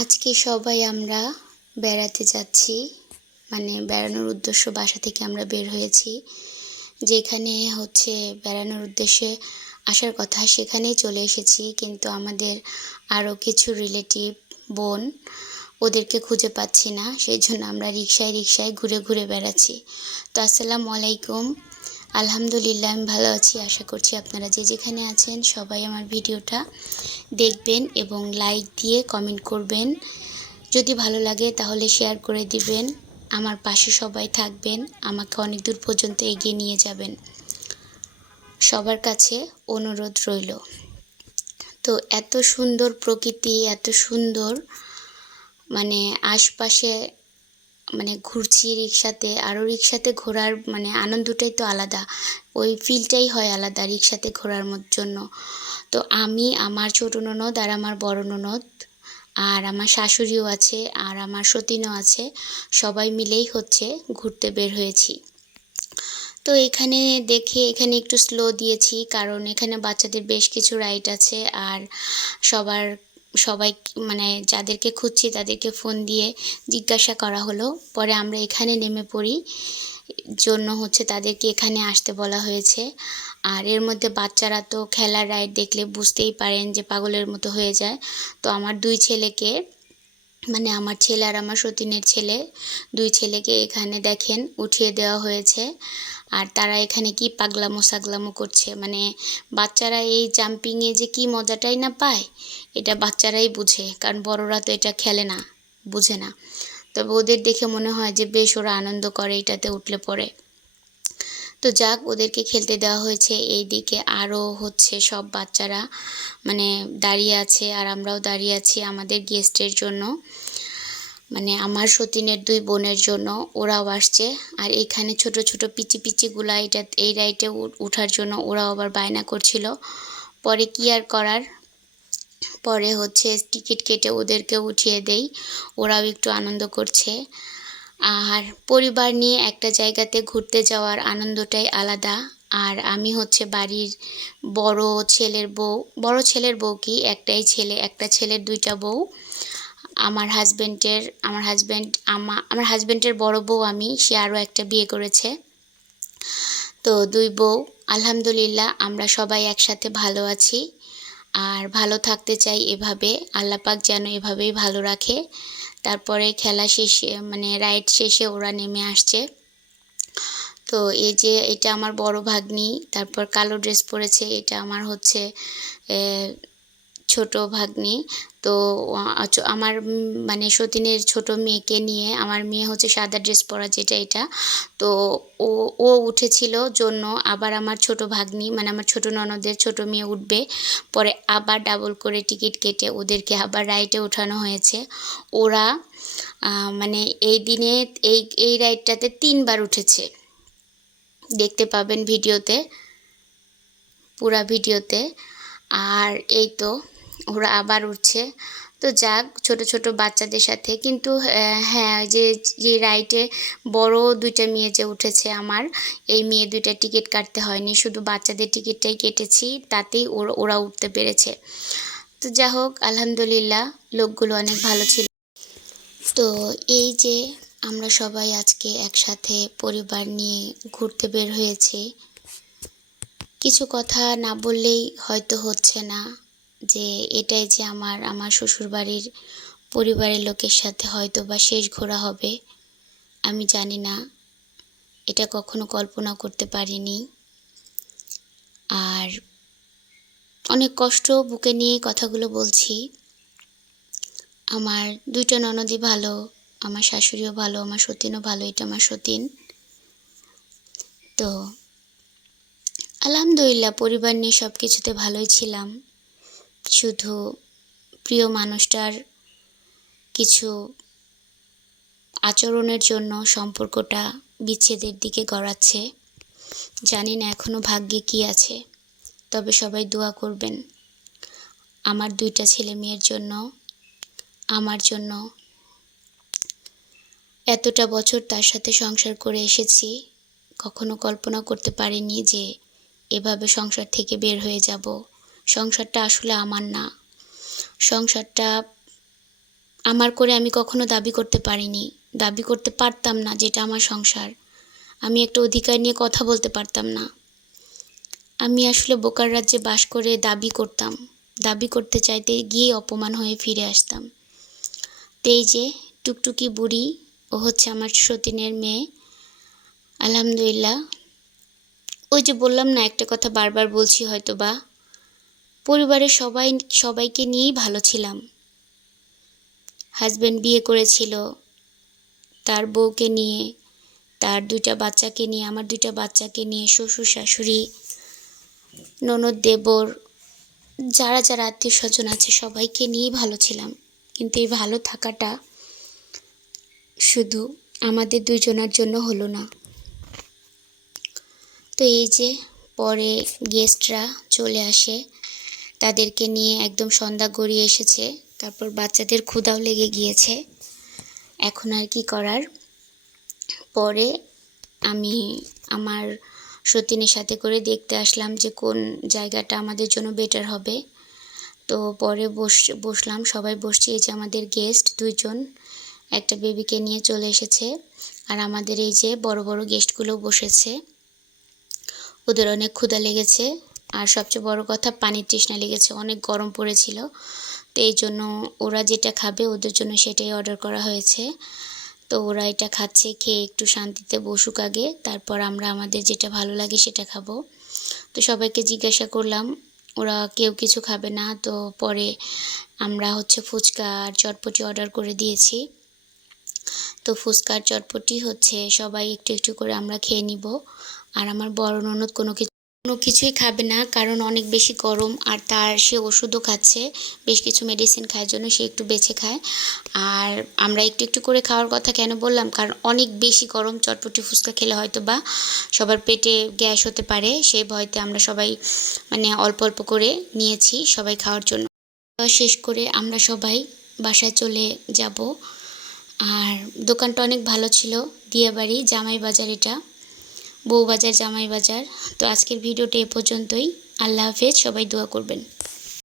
আজকে সবাই আমরা বেড়াতে যাচ্ছি। মানে বেড়ানোর উদ্দেশ্য বাসা থেকে আমরা বের হয়েছি। যেখানে বেড়ানোর উদ্দেশ্যে আসার কথা সেখানেই চলে এসেছি। কিন্তু আমাদের আরও কিছু রিলেটিভ বোন ওদেরকে খুঁজে পাচ্ছি না। সেইজন্য আমরা রিকশায় ঘুরে ঘুরে বেড়াচ্ছি। তো আসসালামু আলাইকুম। আলহামদুলিল্লাহ আমি ভালো আছি। আশা করছি আপনারা যে যেখানে আছেন সবাই আমার ভিডিওটা দেখবেন এবং লাইক দিয়ে কমেন্ট করবেন। যদি ভালো লাগে তাহলে শেয়ার করে দিবেন। আমার পাশে সবাই থাকবেন, আমাকে অনেক দূর পর্যন্ত এগিয়ে নিয়ে যাবেন। সবার কাছে অনুরোধ রইল। তো এত সুন্দর প্রকৃতি, এত সুন্দর মানে আশপাশে ঘুরছি রিকশাতে। আরও রিকশাতে ঘোরার আনন্দটাই তো আলাদা। ওই ফিলটাই হয় আলাদা রিকশাতে ঘোরার জন্য। তো আমি, আমার ছোটো ননদ আর আমার বড় ননদ আর আমার শাশুড়িও আছে আর আমার সতীনও আছে, সবাই মিলেই ঘুরতে বের হয়েছি। তো এখানে একটু স্লো দিয়েছি, কারণ এখানে বাচ্চাদের বেশ কিছু রাইড আছে। আর সবাই যাদেরকে খুঁজছি তাদেরকে ফোন দিয়ে জিজ্ঞাসা করা হলো। পরে আমরা এখানে নেমে পড়ি, জন্য তাদেরকে এখানে আসতে বলা হয়েছে। আর এর মধ্যে বাচ্চারা তো খেলার রাইড দেখলে বুঝতেই পারেন যে পাগলের মতো হয়ে যায়। তো আমার দুই ছেলেকে আমার ছেলে আর আমার সতীনের ছেলে, দুই ছেলেকে এখানে দেখেন উঠিয়ে দেওয়া হয়েছে। আর তারা এখানে কি পাগলামো সাগলামো করছে। বাচ্চারা এই জাম্পিংয়ে যে কি মজাটাই না পায়, এটা বাচ্চারাই বুঝে, কারণ বড়রা তো এটা খেলে না, বুঝে না। তবে ওদের দেখে মনে হয় যে বেশ ওরা আনন্দ করে এটাতে উঠলে পরে। তো যাক, ওদেরকে খেলতে দেওয়া হয়েছে। এই দিকে আরও সব বাচ্চারা দাঁড়িয়ে আছে আর আমরাও দাঁড়িয়ে আছি আমাদের গেস্টের জন্য, আমার সতীনের দুই বোনের জন্য। ওরাও আসছে। আর এখানে ছোট ছোট পিচি পিচিগুলা এই রাইডে ওঠার জন্য ওরাও আবার বায়না করছিল। পরে কি আর করার, পরে টিকিট কেটে ওদেরকে উঠিয়ে দেই, ওরাও একটু আনন্দ করছে। আর পরিবার নিয়ে একটা জায়গাতে ঘুরতে যাওয়ার আনন্দটাই আলাদা। আর আমি বাড়ির বড় ছেলের বউ কি, একটাই ছেলে, একটা ছেলের দুইটা বউ। আমার হাজব্যান্ডের বড় বউ আমি, সে আরও একটা বিয়ে করেছে। তো দুই বউ, আলহামদুলিল্লাহ আমরা সবাই একসাথে ভালো আছি আর ভালো থাকতে চাই এভাবে। আল্লাহ পাক যেন এভাবেই ভালো রাখে। তারপরে খেলা শেষে রাইড শেষে ওরা নেমে আসছে। তো এই যে এটা আমার বড় ভাগ্নি, তারপর কালো ড্রেস পরেছে, এটা আমার ছোট ভাগ্নি। তো আমার সতীনের ছোট মেয়েকে নিয়ে, আমার মেয়ে সাদা ড্রেস পরা, যেটা এটা। তো ও উঠেছিল জন্য আবার আমার ছোট ভাগ্নি আমার ছোট ননদের ছোট মেয়ে উঠবে। পরে আবার ডাবল করে টিকিট কেটে ওদেরকে আবার রাইডে ওঠানো হয়েছে। ওরা এই দিনে এই রাইডটাতে 3বার উঠেছে। দেখতে পাবেন ভিডিওতে, পুরা ভিডিওতে। আর এই তো ওরা আবার উঠছে। তো যাক, ছোট ছোট বাচ্চাদের সাথে কিন্তু হ্যাঁ, যে রাইডে বড় দুইটা মেয়ে যে উঠেছে, আমার এই মেয়ে দুইটা টিকিট কাটতে হয়নি, শুধু বাচ্চাদের টিকিটটাই কেটেছি, তাতেই ওরা উঠতে পেরেছে। তো যা হোক, আলহামদুলিল্লাহ, লোকগুলো অনেক ভালো ছিল। তো এই যে আমরা সবাই আজকে একসাথে পরিবার নিয়ে ঘুরতে বের হয়েছি। কিছু কথা না বললেই হয়তো হচ্ছে না যে এটাই যে আমার শ্বশুরবাড়ির পরিবারের লোকের সাথে হয়তো বা শেষ ঘোরা হবে। আমি জানি না, এটা কখনো কল্পনা করতে পারিনি। আর অনেক কষ্ট বুকে নিয়ে কথাগুলো বলছি। আমার দুইটা ননদই ভালো, আমার শাশুড়িও ভালো, আমার সতীনও ভালো। এটা আমার সতীন। তো আলহামদুলিল্লাহ, পরিবার নিয়ে সব কিছুতে ভালোই ছিলাম। শুধু প্রিয় মানুষটার কিছু আচরণের জন্য সম্পর্কটা বিচ্ছেদের দিকে গড়াচ্ছে। জানি না এখনও ভাগ্যে কি আছে। তবে সবাই দোয়া করবেন আমার দুইটা ছেলে মেয়ের জন্য, আমার জন্য। এতটা বছর তার সাথে সংসার করে এসেছি, কখনো কল্পনা করতে পারিনি যে এভাবে সংসার থেকে বের হয়ে যাব। সংসারটা আসলে আমার না, সংসারটা আমার করে আমি কখনো দাবি করতে পারিনি, দাবি করতে পারতাম না যেটা আমার সংসার। আমি একটা অধিকার নিয়ে কথা বলতে পারতাম না। আমি আসলে বোকার রাজ্যে বাস করে দাবি করতাম, দাবি করতে চাইতে গিয়ে অপমান হয়ে ফিরে আসতাম। তো এই যে টুকটুকি বুড়ি, ও হচ্ছে আমার সতীনের মেয়ে। আলহামদুলিল্লাহ, ওই যে বললাম না, একটা কথা বারবার বলছি হয়তো বা, পরিবারের সবাইকে নিয়েই ভালো ছিলাম। হাজব্যান্ড বিয়ে করেছিল, তার বউকে নিয়ে, তার 2টা বাচ্চাকে নিয়ে, আমার 2টা বাচ্চাকে নিয়ে, শ্বশুর শাশুড়ি, ননদ দেবর, যারা যারা আত্মীয় স্বজন আছে সবাইকে নিয়েই ভালো ছিলাম। কিন্তু এই ভালো থাকাটা শুধু আমাদের 2জনের জন্য হলো না। তো এই যে পরে গেস্টরা চলে আসে, তাদেরকে নিয়ে একদম সন্ধ্যা গড়িয়ে এসেছে। তারপর বাচ্চাদের ক্ষুধাও লেগে গিয়েছে। এখন আর কি করার, পরে আমি আমার সতীনের সাথে করে দেখতে আসলাম যে কোন জায়গাটা আমাদের জন্য বেটার হবে। তো পরে বসলাম, সবাই বসছি। এই যে আমাদের গেস্ট 2জন একটা বেবিকে নিয়ে চলে এসেছে, আর আমাদের এই যে বড় বড় গেস্টগুলো বসেছে। ওদের অনেক ক্ষুধা লেগেছে, আর সবচেয়ে বড় কথা পানির তৃষ্ণা লেগেছে, অনেক গরম পড়েছিল। তো এই জন্য ওরা যেটা খাবে ওদের জন্য সেটাই অর্ডার করা হয়েছে। তো ওরা এটা খাচ্ছে, খেয়ে একটু শান্তিতে বসুক আগে, তারপর আমরা আমাদের যেটা ভালো লাগে সেটা খাবো। তো সবাইকে জিজ্ঞাসা করলাম, ওরা কেউ কিছু খাবে না। তো পরে আমরা হচ্ছে ফুচকা আর চটপটি অর্ডার করে দিয়েছি। তো ফুচকা আর চটপটি হচ্ছে সবাই একটু একটু করে আমরা খেয়ে নিব। আর আমার বড় ননদ কোনো কিছুই খাবে না, কারণ অনেক বেশি গরম, আর সে ওষুধও খাচ্ছে, বেশ কিছু মেডিসিন খাওয়ার জন্য সে একটু বেছে খায়। আর আমরা একটু একটু করে খাওয়ার কথা কেন বললাম, কারণ অনেক বেশি গরম, চটপটি ফুচকা খেলে হয়তো বা সবার পেটে গ্যাস হতে পারে, সেই ভয়তে আমরা সবাই মানে অল্প অল্প করে নিয়েছি সবাই খাওয়ার জন্য। শেষ করে আমরা সবাই বাসায় চলে যাব। আর দোকানটা অনেক ভালো ছিল, দিয়াবাড়ি জামাই বাজার, এটা বউবাজার জামাই বাজার। তো আজকের ভিডিওটা এ পর্যন্তই। আল্লাহ হাফেজ, সবাই দোয়া করবেন।